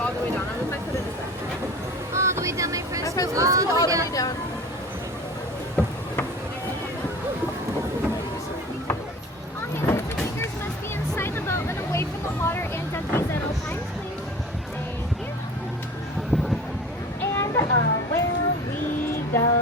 all the way down. I might put it in the back. All the way down, my friends. Let's go all the way down. All hands and fingers must be inside the boat and away from the water and donkeys at all times, please. Thank you. And away we go.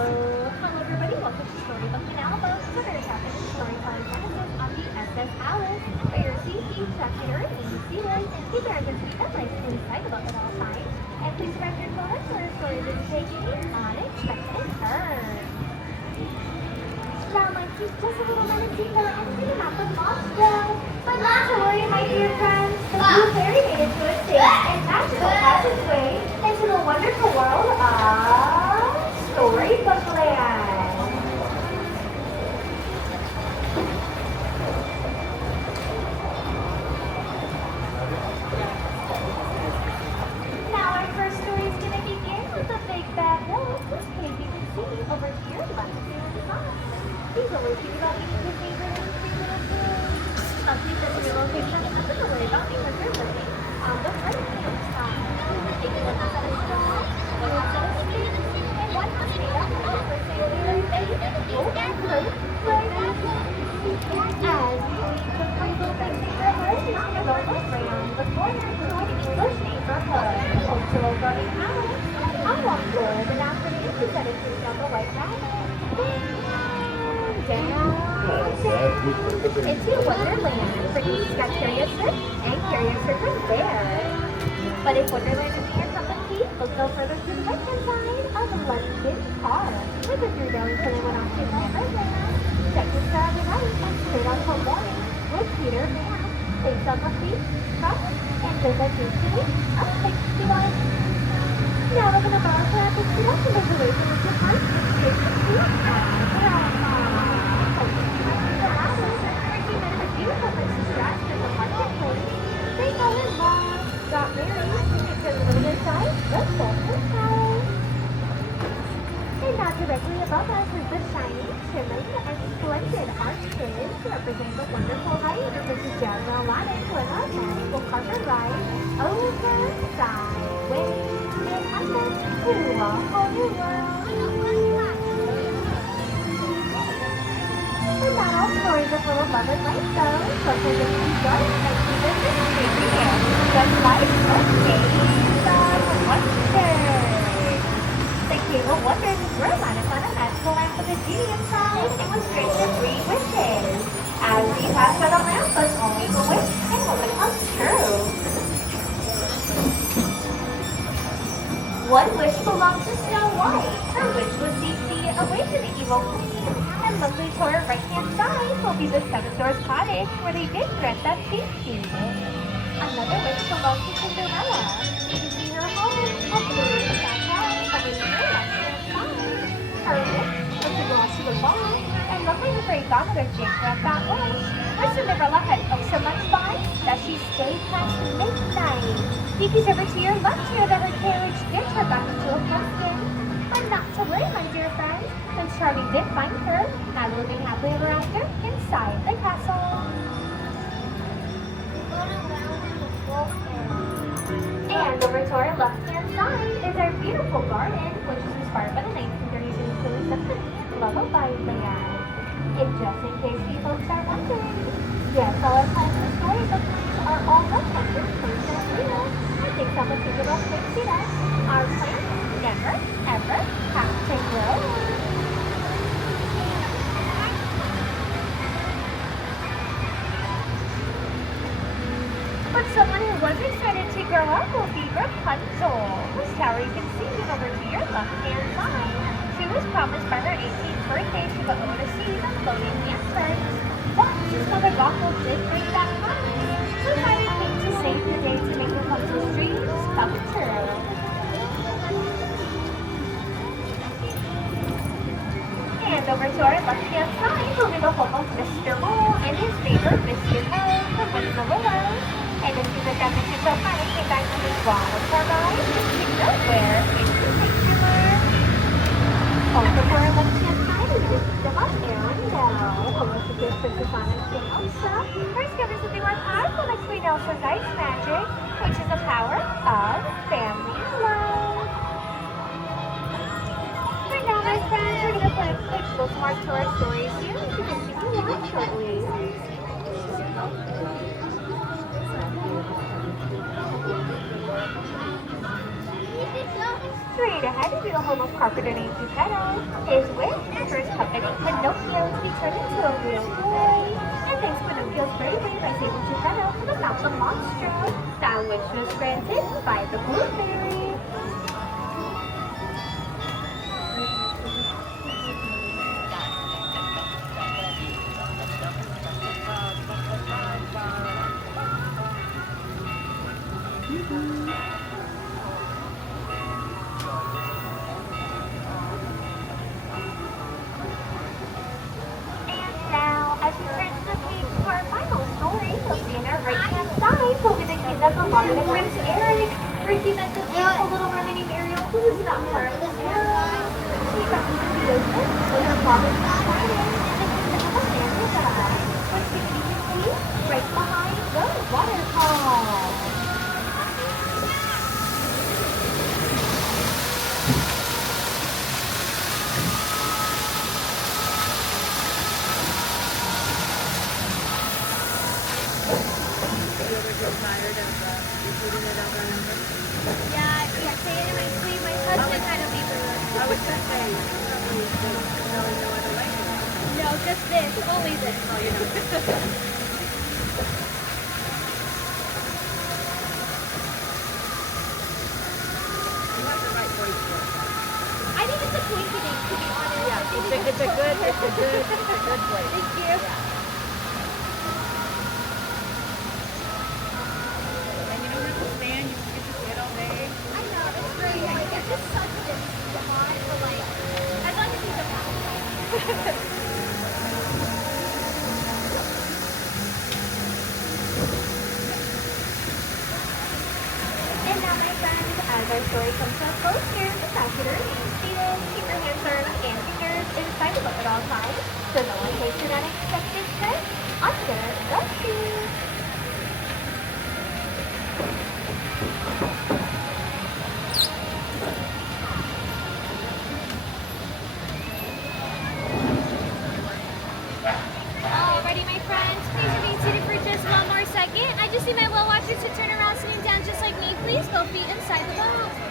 Hello, everybody. Welcome to Storybook Canal boat. We're going to tap into storytelling premises on the SS Alice. For your safety, check your earth and seated. Keep your engines and lights inside the boat at all times. And please direct your toilet for a story that is taking unexpected turn. Now, my feet just a little menacing, but I'm thinking about the monster. But not to worry, my dear friends. The blue fairy made it to a safe and magical passageway into the wonderful world of Storybook Land. Now, our first story is going to begin with a big bad wolf, which cave you can see over here left near the top. He's always thinking about eating his favorite little food. Something that's relocation and nothing to worry about because they're living on the right hand side. Taking a look at his dog, one set of feet, and one was made up of the same baby, both and fruit, right as we leave the Playboy neighborhood, not alone around the corner to an English neighborhood. Also running out. I'm on board, and after the is that it goes down the white path. Down into Wonderland for each got curiouser and curiouser from there. But if Wonderland is near something key, look no further to the right hand side of the London car. With a through going till they went off to Wonderland. Check the star on the right and straight on till morning with Peter Pan. Place on the feet, front, and visit Disney up 61. Now we're going to borrow for the students and there's a way to look at my Disney and beautiful places dressed in the marketplace. They fell in love, got married, and took a little bit aside, the Golden Palace. And now directly above us is the shining, shimmering, and splendid arches representing the wonderful height of Mrs. Jasmine Aladdin with a magical carpet ride over, sideways, and under to a whole new world. And not all stories are full of love and light, though. Sometimes it can be dark and even mystery here. Just like a cave of wonders. The Cave of Wonders is where Aladdin found a magical lamp with a genie inside and was granted 3 wishes. As we pass by the lamp, but only the wish and will become true. One wish belonged to Snow White. Her wish was safety away from the evil queen. And looking to her right-hand side will be the 7 Doors cottage where they did grant that safety. Another wish belonged to Cinderella. To see her home, a blue sky high, away from her left-hand side. Her wish was to go out to the ball and look like her great godmother Jane grant that wish. Where Cinderella had so much fun that she stayed past midnight. Peekies over to your left here that her carriage did her back into a pumpkin. But not to worry, my dear friends, since Charming did find her, now living happily ever after inside the castle. And over to our left-hand side is our beautiful garden, which is inspired by the 1930s influence symphony Love by Leanne. And just in case you folks are wondering, yes, all our plans and Storybook are all up under place and real. I think some of you will fix it up. Our plans never, ever have to grow. But someone who was excited to grow up will be Rapunzel, whose tower you can see over to your left-hand side. She was promised by her 18th birthday to go over to see the floating dancers. But since Mother Gothel did break that promise, her father came to save the day to make Rapunzel's dreams come true. And over to our left-hand side will be the home of Mr. Mole and his favorite Mr. Toad from Winnie the Willow. And as soon as that Mr. Toad finally came back to his bottle for ride, you know where it's the picture. Also for our left-hand side is the kingdom of Arendelle, home of the good Princess and Elsa. First, give us something more powerful next week. Queen Elsa's ice magic, which is the power of family love. Right now, my friends, we're going to put a quick bookmark to our stories here to continue on shortly. Straight ahead will be the home of carpenter named Geppetto. His wish for his puppet Pinocchio to be turned into a real boy. And thanks to Pinocchio's bravery by saving Geppetto from the mouth of monster, that wish was granted by the Blue Fairy. The Prince Eric, Ricky met this beautiful little mermaid named Ariel, who is not part of this world. She got to see Joseph when her father was excited, and the Prince of America died. What's the see? Right behind the waterfall. Tired of repeating it over and over? Yeah, say it in my sleep. My husband kind of leaves it. I was just saying, probably really no other language. No, just this. Only this. Oh, you know. You have the right voice for it. I think it's a coincidence, to be honest. Yeah, it's a good voice. Thank you. I know, it's great. Like, it's just such a hot, but like, as long as he's around. And now, my friends, as our story comes to a close here, the fascinator is seated. Keep your hands, arms, and fingers inside the book at all times, so no one takes an unexpected trip under the sea. Alrighty, my friends, please remain seated for just one more second. I just need my well watchers to turn around, sitting down just like me. Please, both feet inside the boat.